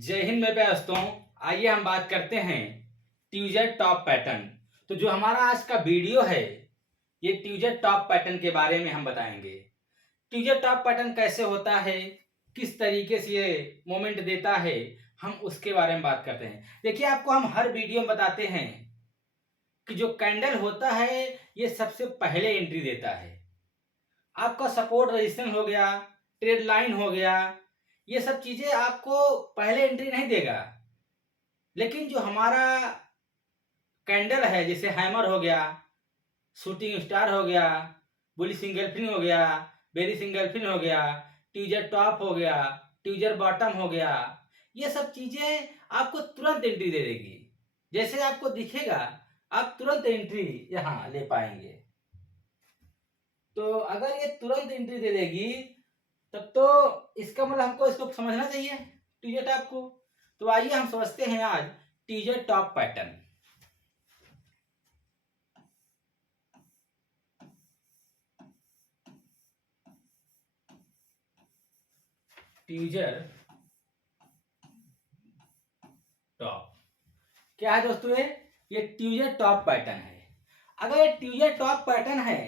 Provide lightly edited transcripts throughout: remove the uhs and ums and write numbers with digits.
जय हिंद मेरे प्यारे दोस्तों। आइए हम बात करते हैं ट्यूजर टॉप पैटर्न। तो जो हमारा आज का वीडियो है ये ट्यूजर टॉप पैटर्न के बारे में हम बताएंगे। ट्यूजर टॉप पैटर्न कैसे होता है, किस तरीके से ये मोमेंट देता है, हम उसके बारे में बात करते हैं। देखिए, आपको हम हर वीडियो में बताते हैं कि जो कैंडल होता है ये सबसे पहले एंट्री देता है। आपका सपोर्ट रेजिस्टेंस हो गया, ट्रेड लाइन हो गया, ये सब चीजें आपको पहले एंट्री नहीं देगा। लेकिन जो हमारा कैंडल है, जैसे हैमर हो गया, शूटिंग स्टार हो गया, बुली सिंगल फिन हो गया, बेरी सिंगल फिन हो गया, ट्यूजर टॉप हो गया, ट्यूजर बॉटम हो गया, ये सब चीजें आपको तुरंत एंट्री दे देगी। जैसे आपको दिखेगा आप तुरंत एंट्री यहाँ ले पाएंगे। तो अगर ये तुरंत एंट्री दे देगी तब तो इसका मतलब हमको इसको समझना चाहिए ट्यूजर टॉप को। तो आइए हम समझते हैं आज ट्यूजर टॉप पैटर्न। ट्यूजर टॉप क्या है दोस्तों? ये ट्यूजर टॉप पैटर्न है। अगर ये ट्यूजर टॉप पैटर्न है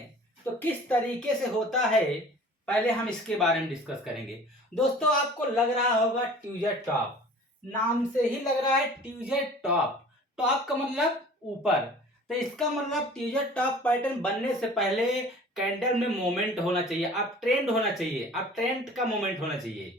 तो किस तरीके से होता है, पहले हम इसके बारे में डिस्कस करेंगे। दोस्तों, आपको लग रहा होगा ट्यूजर टॉप, नाम से ही लग रहा है ट्यूजर टॉप। टॉप का मतलब ऊपर, तो इसका मतलब ट्यूजर टॉप पैटर्न बनने से पहले कैंडल में मोमेंट होना चाहिए, अप ट्रेंड होना चाहिए, अप ट्रेंड का मोमेंट होना चाहिए,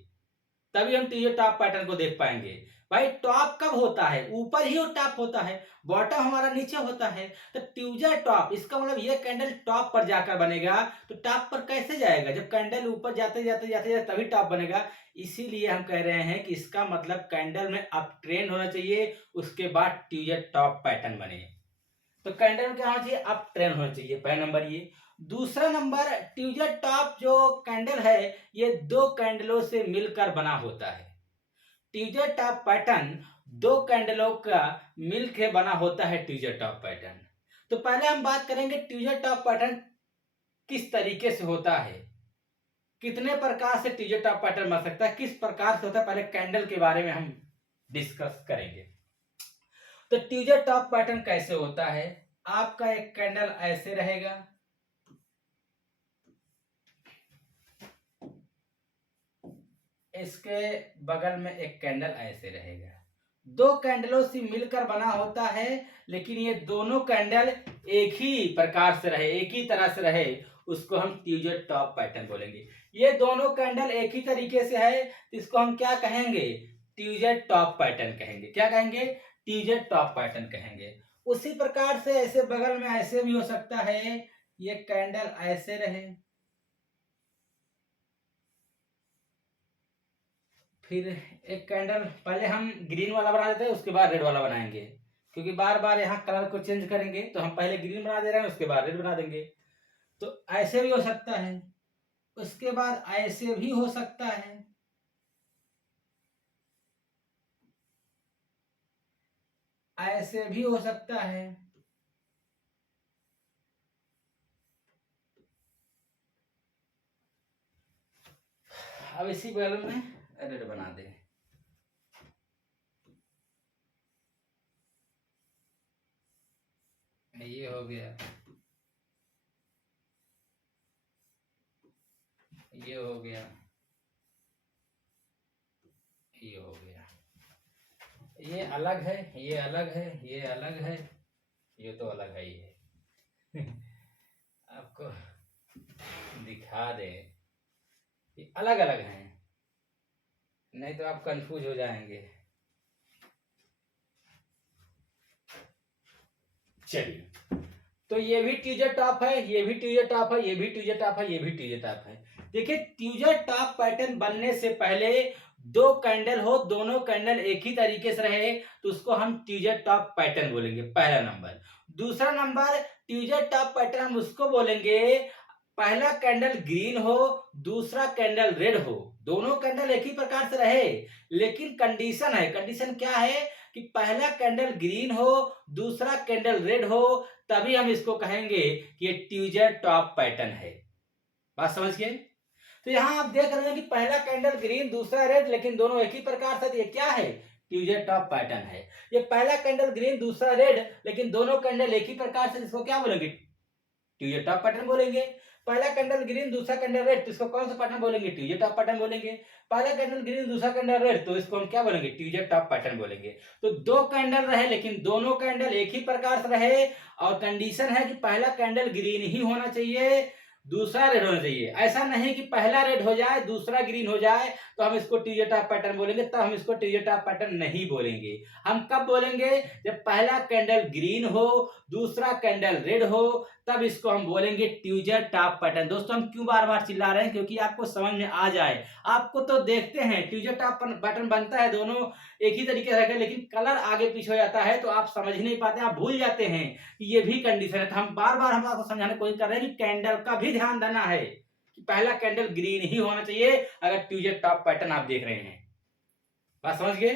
तभी हम ट्यूजर टॉप पैटर्न को देख पाएंगे। भाई, टॉप कब होता है? ऊपर ही वो टॉप होता है, बॉटम हमारा नीचे होता है। तो ट्यूजर टॉप इसका मतलब ये कैंडल टॉप पर जाकर बनेगा। तो टॉप पर कैसे जाएगा? जब कैंडल ऊपर जाते जाते जाते जाते तभी टॉप बनेगा। इसीलिए हम कह रहे हैं कि इसका मतलब कैंडल में अप ट्रेंड होना चाहिए, उसके बाद ट्यूजर टॉप पैटर्न बने। तो कैंडल में क्या होना चाहिए? अप ट्रेंड होना चाहिए, पहला नंबर ये। दूसरा नंबर, ट्यूजर टॉप जो कैंडल है ये दो कैंडलों से मिलकर बना होता है। ट्यूजर टॉप पैटर्न दो कैंडलों का मिलकर बना होता है ट्यूजर टॉप पैटर्न। तो पहले हम बात करेंगे ट्यूजर टॉप पैटर्न किस तरीके से होता है, कितने प्रकार से ट्यूजर टॉप पैटर्न बन सकता है, किस प्रकार से होता है, पहले कैंडल के बारे में हम डिस्कस करेंगे। तो ट्यूजर टॉप पैटर्न कैसे होता है? आपका एक कैंडल ऐसे रहेगा, इसके बगल में एक कैंडल ऐसे रहेगा। दो कैंडलों से मिलकर बना होता है, लेकिन ये दोनों कैंडल एक ही प्रकार से रहे, एक ही तरह से रहे, उसको हम ट्यूजर टॉप पैटर्न बोलेंगे। ये दोनों कैंडल एक ही तरीके से है, इसको हम क्या कहेंगे? ट्यूजर टॉप पैटर्न कहेंगे। क्या कहेंगे? ट्यूजर टॉप पैटर्न कहेंगे। उसी प्रकार से ऐसे बगल में ऐसे भी हो सकता है, ये कैंडल ऐसे रहे, फिर एक कैंडल, पहले हम ग्रीन वाला बना देते हैं, उसके बाद रेड वाला बनाएंगे, क्योंकि बार बार यहाँ कलर को चेंज करेंगे। तो हम पहले ग्रीन बना दे रहे हैं, उसके बाद रेड बना देंगे। तो ऐसे भी हो सकता है, उसके बाद ऐसे भी हो सकता है, ऐसे भी हो सकता है। अब इसी बगल में रेड बना दे, ये हो गया, ये हो गया, ये हो गया। ये अलग है, ये अलग है, ये अलग है, ये तो अलग है ही है। आपको दिखा दे, ये अलग अलग हैं, नहीं तो आप कंफ्यूज हो जाएंगे। चलिए, तो ये भी ट्यूजर टॉप है, ये भी ट्यूजर टॉप है, ये भी ट्यूजर टॉप है, ये भी ट्यूजर टॉप है। देखिए, ट्यूजर टॉप पैटर्न बनने से पहले दो कैंडल हो, दोनों कैंडल एक ही तरीके से रहे, तो उसको हम ट्यूजर टॉप पैटर्न बोलेंगे, पहला नंबर। दूसरा नंबर, ट्यूजर टॉप पैटर्न हम उसको बोलेंगे, पहला कैंडल ग्रीन हो, दूसरा कैंडल रेड हो, दोनों कैंडल एक ही प्रकार से रहे, लेकिन कंडीशन है। कंडीशन क्या है? कि पहला कैंडल ग्रीन हो, दूसरा कैंडल रेड हो, तभी हम इसको कहेंगे कि ये ट्यूजर टॉप पैटर्न है। बात समझ गए? तो यहाँ आप देख रहे हैं कि पहला कैंडल ग्रीन, दूसरा रेड, लेकिन दोनों एक ही प्रकार से। ये क्या है? ट्यूजेट टॉप पैटर्न है। ये पहला कैंडल ग्रीन, दूसरा रेड, लेकिन दोनों कैंडल एक ही प्रकार से, इसको क्या बोलेंगे? ट्यूजेट टॉप पैटर्न बोलेंगे। पहला कैंडल ग्रीन, दूसरा कैंडल रेड, तो इसको कौन सा पैटर्न बोलेंगे? ट्यूजेट टॉप पैटर्न बोलेंगे। पहला कैंडल ग्रीन, दूसरा कैंडल रेड, तो इसको हम क्या बोलेंगे? ट्यूजेट टॉप पैटर्न बोलेंगे। तो दो कैंडल रहे, लेकिन दोनों कैंडल एक ही प्रकार से रहे, और कंडीशन है कि पहला कैंडल ग्रीन ही होना चाहिए, दूसरा रेड होना चाहिए। ऐसा नहीं कि पहला रेड हो जाए, दूसरा ग्रीन हो जाए, तो हम इसको ट्यूजेट टॉप पैटर्न बोलेंगे, तब हम इसको ट्यूजेट टॉप पैटर्न नहीं बोलेंगे। हम कब बोलेंगे? जब पहला कैंडल ग्रीन हो, दूसरा कैंडल रेड हो, तब इसको हम बोलेंगे ट्यूजेट टॉप पैटर्न। दोस्तों, हम क्यों बार बार चिल्ला रहे हैं? क्योंकि आपको समझ में आ जाए। आपको तो देखते हैं ट्यूजेट टॉप पैटर्न बनता है, दोनों एक ही तरीके से रहते हैं, लेकिन कलर आगे पीछे हो जाता है, तो आप समझ नहीं पाते, आप भूल जाते हैं कि ये भी कंडीशन है। तो हम बार बार हम आपको समझाने की कोशिश कर रहे हैं कि कैंडल का भी ध्यान देना है कि पहला कैंडल ग्रीन ही होना चाहिए अगर ट्यूजेट टॉप पैटर्न आप देख रहे हैं। बात समझ गए?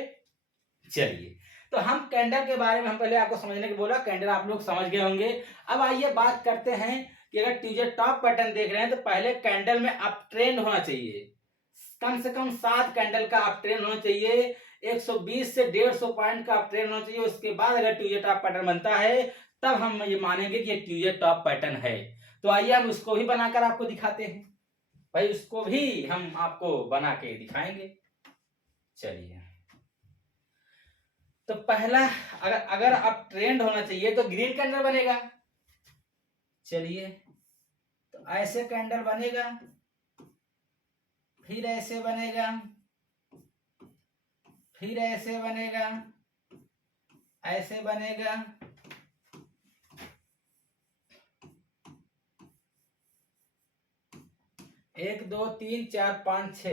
चलिए, तो हम कैंडल के बारे में हम पहले आपको समझने के बोला, कैंडल आप लोग समझ गए होंगे। अब आइए बात करते हैं कि अगर ट्यूजेट टॉप पैटर्न देख रहे हैं, तो पहले कैंडल में अप ट्रेंड होना चाहिए। कम से कम 7 कैंडल का अप ट्रेंड होना चाहिए, 120 से 150 पॉइंट का अप ट्रेंड होना चाहिए। उसके बाद अगर ट्यूजेट टॉप पैटर्न बनता है, तब हम ये मानेंगे कि ये ट्यूजेट टॉप पैटर्न है। तो आइए हम उसको भी बनाकर आपको दिखाते हैं। भाई, उसको भी हम आपको बना के दिखाएंगे। चलिए, तो पहला, अगर अगर अब ट्रेंड होना चाहिए तो ग्रीन कैंडल बनेगा। चलिए, तो ऐसे कैंडल बनेगा, फिर ऐसे बनेगा, फिर ऐसे बनेगा, ऐसे बनेगा, 1 2 3 4 5 6,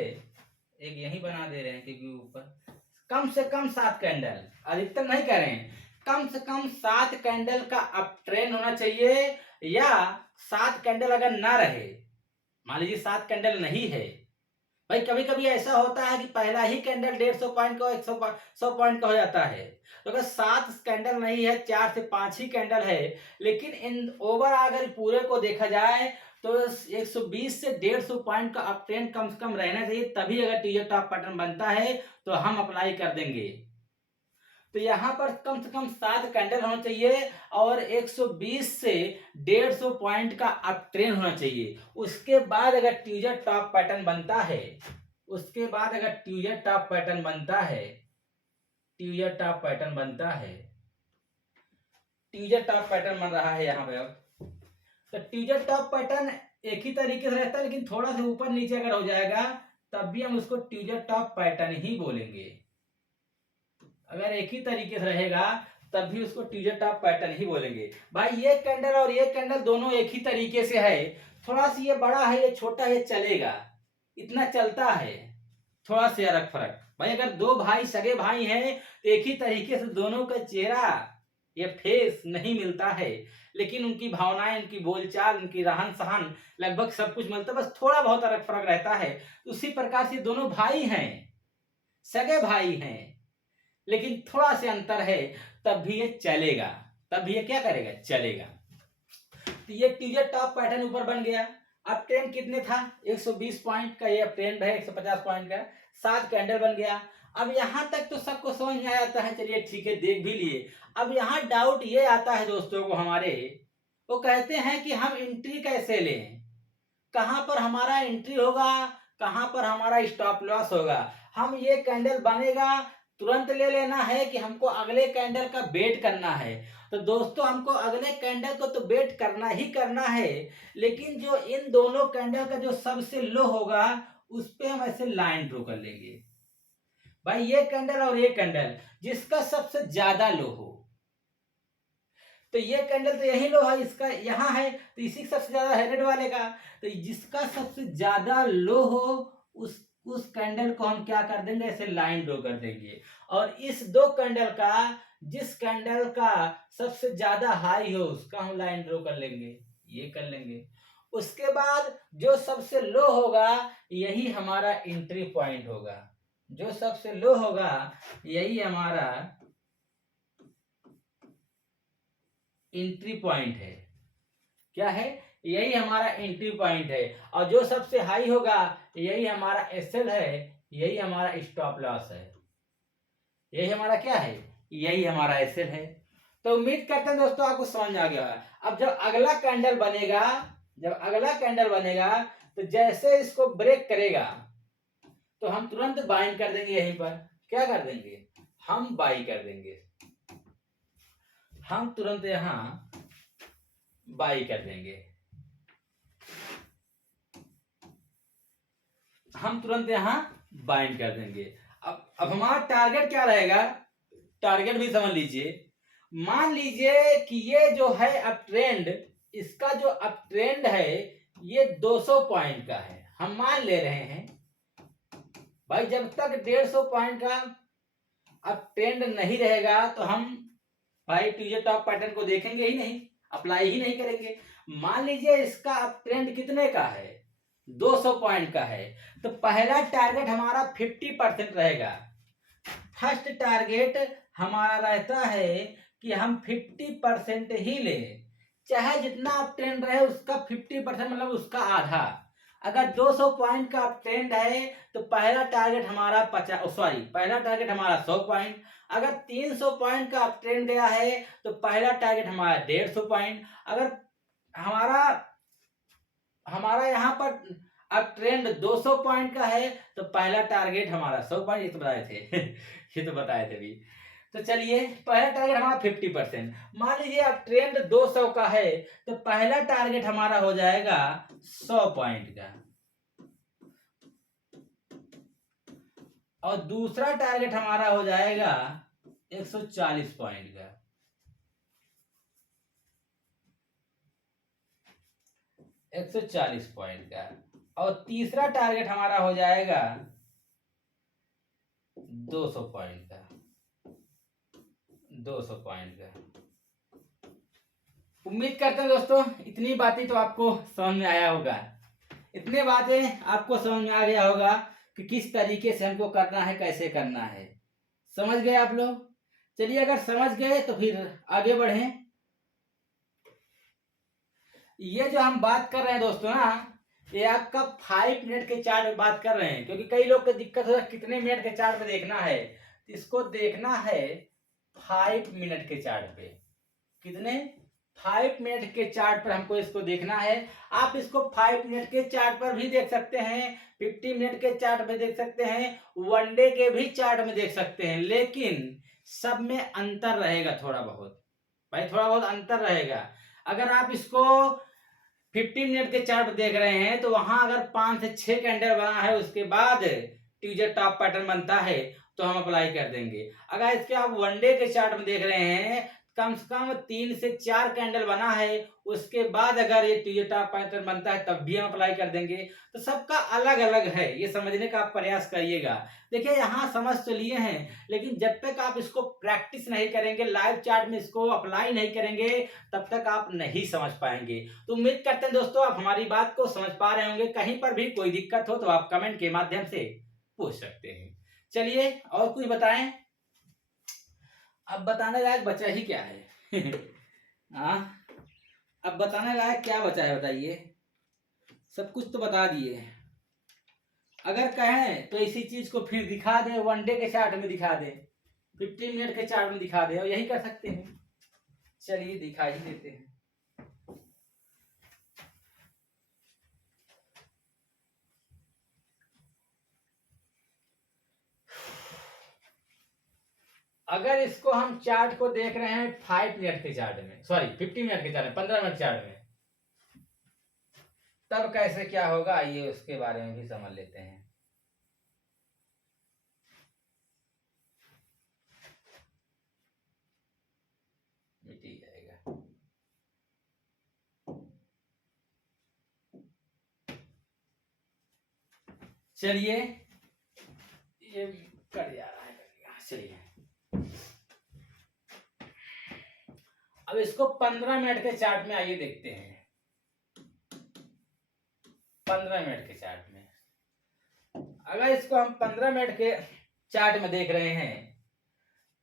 एक यही बना दे रहे हैं क्योंकि ऊपर कम से कम 7 कैंडल, अधिकतम नहीं कर रहे हैं, कम से कम 7 कैंडल का अप ट्रेंड होना चाहिए। या 7 कैंडल अगर ना रहे, मान लीजिए 7 कैंडल नहीं है, भाई कभी कभी ऐसा होता है कि पहला ही कैंडल 150 पॉइंट का, 100 पॉइंट का हो जाता है। तो अगर 7 कैंडल नहीं है, 4 से 5 ही कैंडल है, लेकिन इन ओवर अगर पूरे को देखा जाए तो 120 से 150 पॉइंट का अप ट्रेंड कम से कम रहना चाहिए, तभी अगर ट्यूजेट टॉप पैटर्न बनता है तो हम अप्लाई कर देंगे। तो यहाँ पर कम से कम 7 कैंडल होना चाहिए और 120 से 150 पॉइंट का अप ट्रेंड होना चाहिए। उसके बाद अगर ट्यूजेट टॉप पैटर्न बनता है, उसके बाद अगर ट्यूजेट टॉप पैटर्न बनता है, ट्यूजेट टॉप पैटर्न बनता है, ट्यूजेट टॉप पैटर्न बन रहा है यहाँ पे। अब तो ट्यूजेट टॉप पैटर्न एक ही तरीके से रहता है, लेकिन थोड़ा सा ऊपर नीचे अगर हो जाएगा, तब भी हम उसको ट्यूजेट टॉप पैटर्न ही बोलेंगे। अगर एक ही तरीके से रहेगा, तब भी उसको ट्यूजेट टॉप पैटर्न ही बोलेंगे। भाई, ये कैंडल और ये कैंडल दोनों एक ही तरीके से है, थोड़ा सा ये बड़ा है, ये छोटा है, चलेगा, इतना चलता है, थोड़ा सा फर्क फर्क। भाई, अगर दो भाई सगे भाई हैं, तो एक ही तरीके से दोनों का चेहरा, ये फेस नहीं मिलता है, लेकिन उनकी भावनाएं, उनकी बोलचाल, उनकी रहन सहन, लगभग सब कुछ मिलता है, बस थोड़ा बहुत फर्क रहता है। उसी प्रकार से दोनों भाई हैं, सगे भाई हैं, लेकिन थोड़ा सा अंतर है, तब भी ये चलेगा, तब भी ये क्या करेगा? चलेगा। तो ये ट्यूजेट टॉप पैटर्न ऊपर बन गया। अब ट्रेंड कितने था? 120 पॉइंट का ये ट्रेंड है, 150 पॉइंट का, 7 कैंडल बन गया। अब यहां तक तो सबको समझ में आ जाता है, चलिए ठीक है, देख भी लिए। अब यहाँ डाउट ये आता है दोस्तों को हमारे, वो कहते हैं कि हम एंट्री कैसे लें, कहां पर हमारा एंट्री होगा, कहां पर हमारा स्टॉप लॉस होगा। हम ये कैंडल बनेगा तुरंत ले लेना है कि हमको अगले कैंडल का वेट करना है? तो दोस्तों, हमको अगले कैंडल को तो वेट करना ही करना है, लेकिन जो इन दोनों कैंडल का जो सबसे लो होगा, उस पे हम ऐसे लाइन ड्रॉ कर लेंगे। भाई, ये कैंडल और ये कैंडल, जिसका सबसे ज्यादा लो हो, तो ये कैंडल तो यही लो है, इसका यहाँ है, तो इसी सबसे ज्यादा है रेड वाले का। तो जिसका सबसे ज्यादा लो हो, उस कैंडल को हम क्या कर देंगे? ऐसे लाइन ड्रॉ कर देंगे। और इस दो कैंडल का, जिस कैंडल का सबसे ज्यादा हाई हो, उसका हम लाइन ड्रॉ कर लेंगे, ये कर लेंगे। उसके बाद जो सबसे लो होगा, यही हमारा एंट्री पॉइंट होगा। जो सबसे लो होगा, यही हमारा एंट्री पॉइंट है। क्या है? यही हमारा एंट्री पॉइंट है। और जो सबसे हाई होगा, यही हमारा एसएल है, यही हमारा स्टॉप लॉस है, यही हमारा क्या है, यही हमारा एसएल है। तो उम्मीद करते हैं दोस्तों आपको समझ में आ गया है। अब जब अगला कैंडल बनेगा, जब अगला कैंडल बनेगा तो जैसे इसको ब्रेक करेगा तो हम तुरंत बाइंग कर देंगे, यहीं पर क्या कर देंगे, हम बाई कर देंगे, हम तुरंत यहां बाई कर देंगे, हम तुरंत यहां बाइंड कर देंगे। अब हमारा टारगेट क्या रहेगा, टारगेट भी समझ लीजिए। मान लीजिए कि ये जो है अप ट्रेंड, इसका जो अप ट्रेंड है ये 200 पॉइंट का है, हम मान ले रहे हैं भाई जब तक 150 पॉइंट का अप ट्रेंड नहीं रहेगा तो हम भाई ट्यूजे टॉप पैटर्न को देखेंगे ही नहीं, अप्लाई ही नहीं करेंगे। मान लीजिए इसका अप ट्रेंड कितने का है, 200 पॉइंट का है, तो पहला टारगेट हमारा 50% रहेगा। फर्स्ट टारगेट हमारा रहता है कि हम 50% ही ले, चाहे जितना अप ट्रेंड रहे उसका 50% मतलब उसका आधा। अगर 200 पॉइंट का अप ट्रेंड है तो पहला टारगेट हमारा 100 पॉइंट। अगर 300 पॉइंट का अप ट्रेंड गया है तो पहला टारगेट हमारा 150 पॉइंट। अगर हमारा हमारा यहाँ पर अब ट्रेंड 200 पॉइंट का है तो पहला टारगेट हमारा 100 पॉइंट, ये तो बताए थे ये तो बताए थे भी। तो चलिए पहला टारगेट हमारा 50%। मान लीजिए अब ट्रेंड 200 का है तो पहला टारगेट हमारा हो जाएगा 100 पॉइंट का, और दूसरा टारगेट हमारा हो जाएगा 140 पॉइंट का, 140 पॉइंट का, और तीसरा टारगेट हमारा हो जाएगा 200 पॉइंट का, 200 पॉइंट का। उम्मीद करते हैं दोस्तों इतनी बातें तो आपको समझ में आया होगा, इतने बातें आपको समझ में आ गया होगा कि किस तरीके से हमको करना है, कैसे करना है। समझ गए आप लोग? चलिए अगर समझ गए तो फिर आगे बढ़ें। ये जो हम बात कर रहे हैं दोस्तों ना, ये आपका 5 मिनट के चार्ट में बात कर रहे हैं, क्योंकि कई लोग को दिक्कत होता है कितने मिनट के चार्ट पे देखना है। इसको देखना है 5 मिनट के चार्ट पे। कितने? 5 मिनट के चार्ट पर हमको इसको देखना है। आप इसको 5 मिनट के चार्ट पर भी देख सकते हैं, 50 मिनट के चार्ट में देख सकते हैं, वनडे के भी चार्ट में देख सकते हैं, लेकिन सब में अंतर रहेगा थोड़ा बहुत, भाई थोड़ा बहुत अंतर रहेगा। अगर आप इसको 15 मिनट के चार्ट देख रहे हैं तो वहां अगर 5 से 6 कैंडल बना है उसके बाद ट्यूजर टॉप पैटर्न बनता है तो हम अप्लाई कर देंगे। अगर इसके आप वनडे के चार्ट में देख रहे हैं कम से कम 3 से 4 कैंडल बना है उसके बाद अगर ये ट्यूजर टॉप पैटर्न बनता है तब भी हम अप्लाई कर देंगे। तो सबका अलग अलग है, ये समझने का आप प्रयास करिएगा। देखिए यहाँ समझ तो लिए हैं, लेकिन जब तक आप इसको प्रैक्टिस नहीं करेंगे, लाइव चार्ट में इसको अप्लाई नहीं करेंगे, तब तक आप नहीं समझ पाएंगे। तो उम्मीद करते हैं दोस्तों आप हमारी बात को समझ पा रहे होंगे। कहीं पर भी कोई दिक्कत हो तो आप कमेंट के माध्यम से पूछ सकते हैं। चलिए और कुछ बताएं, अब बताने लायक बचा ही क्या है हाँ, अब बताने लायक क्या बचा है बताइए? सब कुछ तो बता दिए। अगर कहें तो इसी चीज को फिर दिखा दे, वनडे के चार्ट में दिखा दे, 15 मिनट के चार्ट में दिखा दे, और यही कर सकते हैं। चलिए दिखा ही देते हैं। अगर इसको हम चार्ट को देख रहे हैं 5 मिनट के चार्ट में, सॉरी 50 मिनट के चार्ट में, 15 मिनट चार्ट में, तब कैसे क्या होगा आइए उसके बारे में भी समझ लेते हैं। मिट ही जाएगा। चलिए ये कर जा रहा है, चलिए अब इसको 15 मिनट के चार्ट में आइए देखते हैं। 15 मिनट के चार्ट में अगर इसको हम 15 मिनट के चार्ट में देख रहे हैं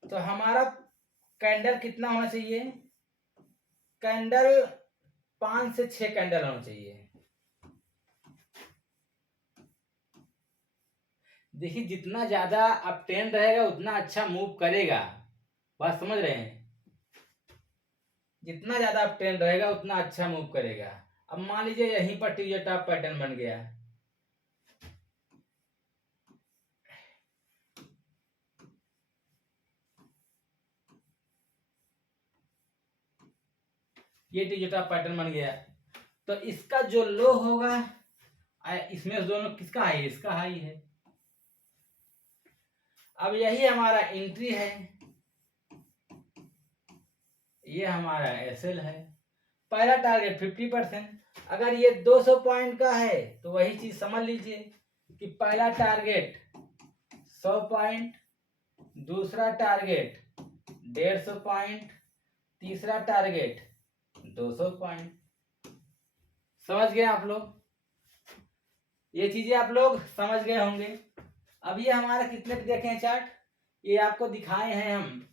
तो हमारा कैंडल कितना होना चाहिए? कैंडल 5 से 6 कैंडल होना चाहिए। देखिए जितना ज्यादा अप ट्रेंड रहेगा उतना अच्छा मूव करेगा, बात समझ रहे हैं। जितना ज्यादा अप ट्रेंड रहेगा उतना अच्छा मूव करेगा। अब मान लीजिए यहीं पर टीजर टॉप पैटर्न बन गया, ये टीजर टॉप पैटर्न बन गया, तो इसका जो लो होगा, इसमें दोनों किसका हाई है, इसका हाई है। अब यही हमारा एंट्री है, ये हमारा एसएल है। पहला टारगेट 50%। अगर ये 200 पॉइंट का है तो वही चीज समझ लीजिए कि पहला टारगेट 100 पॉइंट, दूसरा टारगेट 150 पॉइंट, तीसरा टारगेट 200 पॉइंट। समझ गए आप लोग, ये चीजें आप लोग समझ गए होंगे। अब ये हमारा कितने पे देखें चार्ट, ये आपको दिखाए हैं हम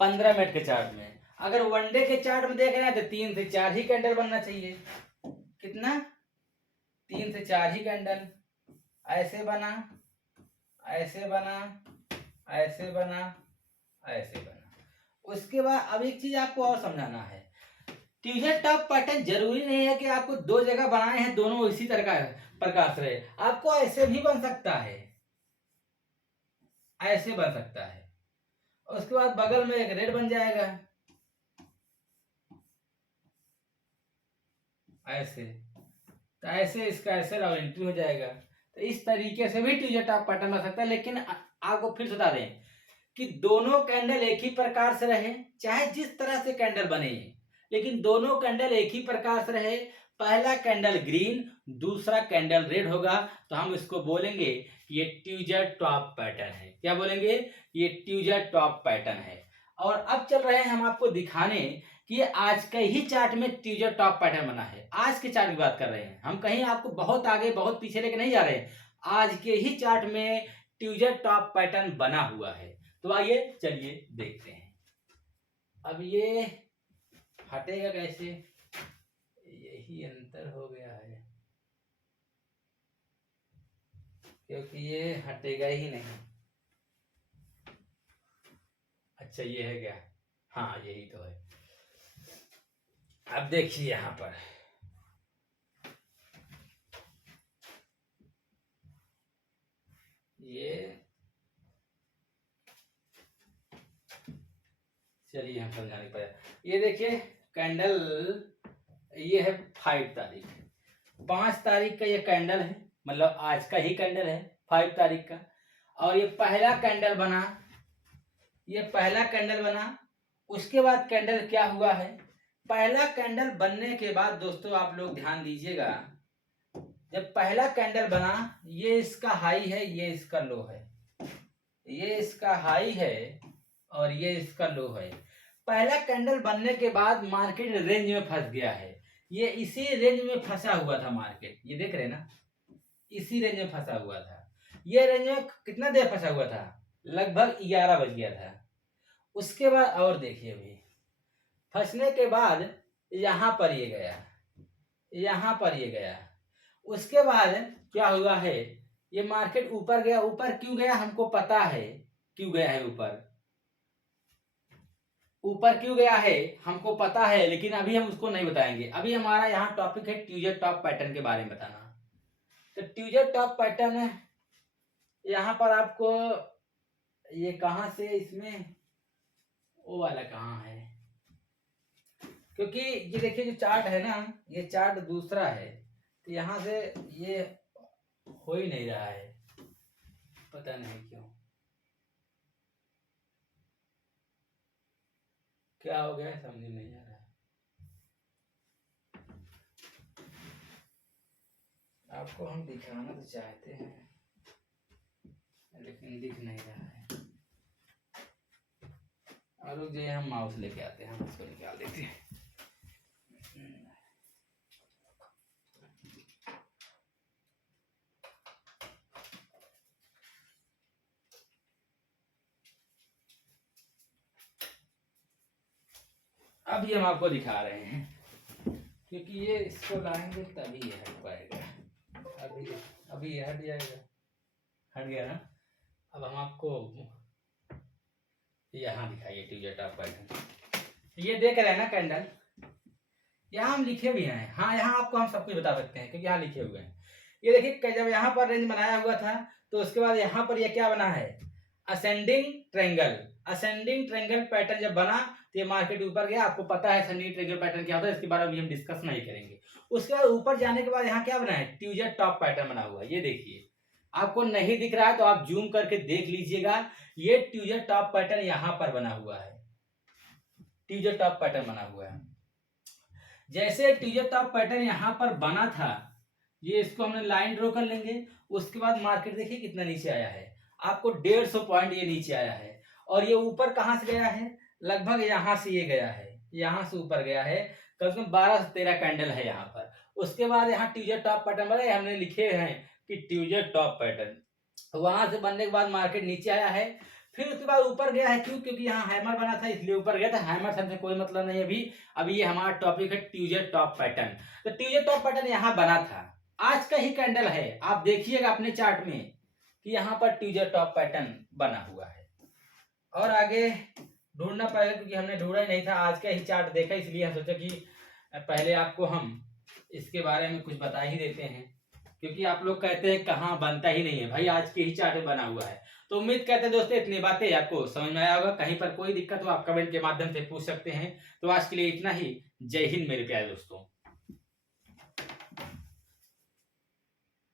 15 मिनट के चार्ट में। अगर वनडे के चार्ट में देख रहे हैं तो 3 से 4 ही कैंडल बनना चाहिए। कितना, 3 से 4 ही कैंडल। ऐसे बना, ऐसे बना, ऐसे बना, ऐसे बना। उसके बाद अब एक चीज आपको और समझाना है, टीजर टॉप पैटर्न जरूरी नहीं है कि आपको दो जगह बनाए हैं दोनों इसी तरह का प्रकार से, आपको ऐसे भी बन सकता है, ऐसे बन सकता है। उसके बाद बगल में एक रेड बन जाएगा, ऐसे, तो ऐसे इसका ऐसे और एंट्री हो जाएगा। तो इस तरीके से भी टीजर टॉप पैटर्न बन सकता है। लेकिन आपको फिर बता दें कि दोनों कैंडल एक ही प्रकार से रहे, चाहे जिस तरह से कैंडल बने, लेकिन दोनों कैंडल एक ही प्रकार से रहे। पहला कैंडल ग्रीन, दूसरा कैंडल रेड होगा, तो हम इसको बोलेंगे ये टीजर टॉप पैटर्न है। क्या बोलेंगे, ये टीजर टॉप पैटर्न है। और अब चल रहे हैं हम आपको दिखाने कि आज के ही चार्ट में टीजर टॉप पैटर्न बना है। आज के चार्ट की बात कर रहे हैं हम, कहीं आपको बहुत आगे बहुत पीछे लेके नहीं जा रहे हैं। आज के ही चार्ट में टीजर टॉप पैटर्न बना हुआ है। तो आइए चलिए देखते हैं। अब ये हटेगा कैसे, यही अंतर हो गया है, क्योंकि ये हटेगा ही नहीं। अच्छा ये है क्या, हाँ यही तो है। अब देखिए यहां पर ये, चलिए हम समझाने पर, ये देखिए कैंडल, ये है 5 तारीख, 5 तारीख का ये कैंडल है, मतलब आज का ही कैंडल है 5 तारीख का। और ये पहला कैंडल बना, ये पहला कैंडल बना। उसके बाद कैंडल क्या हुआ है, पहला कैंडल बनने के बाद दोस्तों आप लोग ध्यान दीजिएगा, जब पहला कैंडल बना, ये इसका हाई है, ये इसका लो है, ये इसका हाई है और ये इसका लो है। पहला कैंडल बनने के बाद मार्केट रेंज में फंस गया है, ये इसी रेंज में फंसा हुआ था मार्केट, ये देख रहे हैं ना, इसी रेंज में फंसा हुआ था। ये रेंज में कितना देर फंसा हुआ था, लगभग 11 बज गया था। उसके बाद और देखिए अभी फंसने के बाद यहां पर ये गया, यहां पर ये गया। उसके बाद क्या हुआ है, ये मार्केट ऊपर गया। ऊपर क्यों गया हमको पता है, क्यों गया है ऊपर, ऊपर क्यों गया है हमको पता है, लेकिन अभी हम उसको नहीं बताएंगे। अभी हमारा यहाँ टॉपिक है टीजर टॉप पैटर्न के बारे में बताना। तो टीजर टॉप पैटर्न है, यहाँ पर आपको ये कहाँ से, इसमें वो वाला कहाँ है, क्योंकि ये देखिए जो चार्ट है ना, ये चार्ट दूसरा है, तो यहाँ से ये हो ही नहीं रहा है, पता नहीं क्यों, क्या हो गया समझ में नहीं आ रहा है। आपको हम दिखाना तो चाहते हैं लेकिन दिख नहीं रहा है। और रुक जाइए, हम माउस लेके आते हैं, हम इसको निकाल देते हैं। अभी हम आपको दिखा रहे हैं, क्योंकि ये इसको लाएंगे तभी ये हट पाएगा। अभी अभी ये हट जाएगा, हट गया ना। अब हम आपको यहाँ दिखाइए ट्यूजर टॉप पैटर्न। ये देख रहे हैं ना कैंडल, यहाँ हम लिखे भी हैं। हाँ, यहाँ आपको हम सब कुछ बता सकते हैं क्योंकि यहाँ लिखे हुए हैं। ये देखिए जब यहाँ पर रेंज बनाया हुआ था तो उसके बाद यहाँ पर ये क्या बना है, ascending triangle. Ascending triangle pattern जब बना तो ये मार्केट ऊपर गया। आपको पता है असेंडिंग ट्रायंगल पैटर्न क्या होता है, इसके बारे में हम डिस्कस नहीं करेंगे। उसके बाद ऊपर जाने के बाद यहाँ क्या बना है, ट्यूजर टॉप पैटर्न बना हुआ है। ये देखिए, आपको नहीं दिख रहा है तो आप जूम करके देख लीजिएगा। ये ट्यूजर टॉप पैटर्न यहाँ पर बना हुआ है, ट्यूजर टॉप पैटर्न बना हुआ है। जैसे ट्यूजर टॉप पैटर्न यहाँ पर बना था, ये इसको हमने लाइन ड्रॉ कर लेंगे। उसके बाद मार्केट देखिए कितना नीचे आया है, आपको 150 पॉइंट ये नीचे आया है। और ये ऊपर कहाँ से गया है, लगभग यहाँ से ये गया है, यहाँ से ऊपर गया है। कम से कम 12 से 13 कैंडल है यहाँ पर। उसके बाद यहाँ ट्यूजर टॉप पैटर्न बना, हमने लिखे हैं कि ट्यूजर टॉप पैटर्न। वहां से बनने के बाद मार्केट नीचे आया है, फिर उसके बाद ऊपर गया है। क्यों? क्योंकि यहाँ हैमर बना था इसलिए ऊपर गया था। हैमर से कोई मतलब नहीं अभी ये हमारा टॉपिक है ट्यूजर टॉप पैटर्न। तो ट्यूजर टॉप पैटर्न यहाँ बना था, आज का ही कैंडल है। आप देखिएगा अपने चार्ट में कि यहाँ पर ट्यूजर टॉप पैटर्न बना हुआ है। और आगे ढूंढना पड़ेगा क्योंकि हमने ढूंढा ही नहीं था, आज का ही चार्ट देखा, इसलिए हम सोचा कि पहले आपको हम इसके बारे में कुछ बता ही देते हैं। क्योंकि आप लोग कहते हैं कहाँ बनता ही नहीं है भाई, आज के ही चार्ट में बना हुआ है। तो उम्मीद करते हैं दोस्तों इतनी बातें आपको समझ में आया होगा। कहीं पर कोई दिक्कत हो आप कमेंट के माध्यम से पूछ सकते हैं। तो आज के लिए इतना ही। जय हिंद मेरे प्यारे दोस्तों।